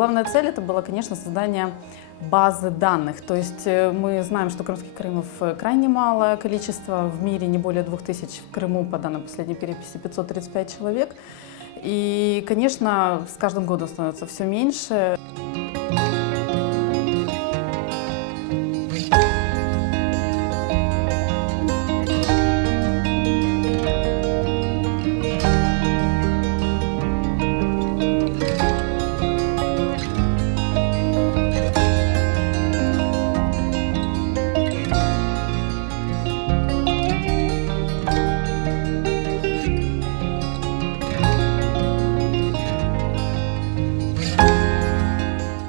Главная цель это была, конечно, создание базы данных. То есть мы знаем, что крымских караимов крайне малое количество, в мире не более 2000, в Крыму, по данным последней переписи, 535 человек. И, конечно, с каждым годом становится все меньше.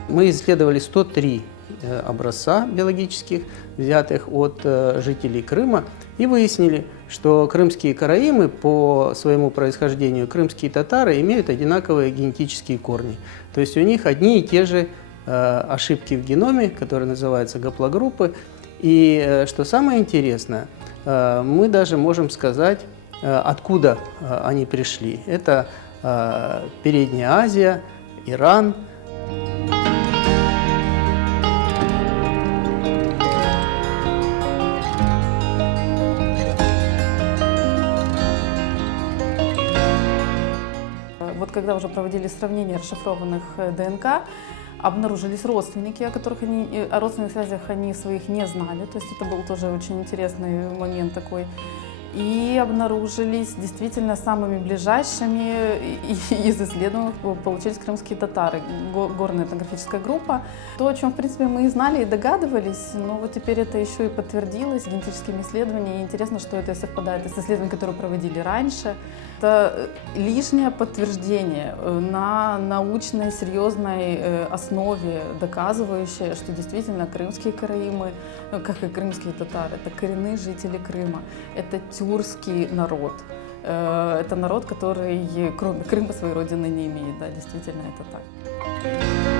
Мы исследовали 103 образца биологических, взятых от жителей Крыма, и выяснили, что крымские караимы по своему происхождению, крымские татары, имеют одинаковые генетические корни. То есть у них одни и те же ошибки в геноме, которые называются гаплогруппы. И что самое интересное, мы даже можем сказать, откуда они пришли. Это Передняя Азия, Иран. Вот когда уже проводили сравнение расшифрованных ДНК, обнаружились родственники, о родственных связях они своих не знали. То есть это был тоже очень интересный момент такой. И обнаружились действительно самыми ближайшими из исследованных получились крымские татары, горная этнографическая группа. То, о чем, в принципе, мы и знали, и догадывались, но вот теперь это еще и подтвердилось генетическими исследованиями. И интересно, что это совпадает с исследованиями, которые проводили раньше. Это лишнее подтверждение на научной, серьезной основе, доказывающее, что действительно крымские караимы, как и крымские татары, это коренные жители Крыма, это тюркский народ. Это народ, который кроме Крыма своей родины не имеет. Да, действительно, это так.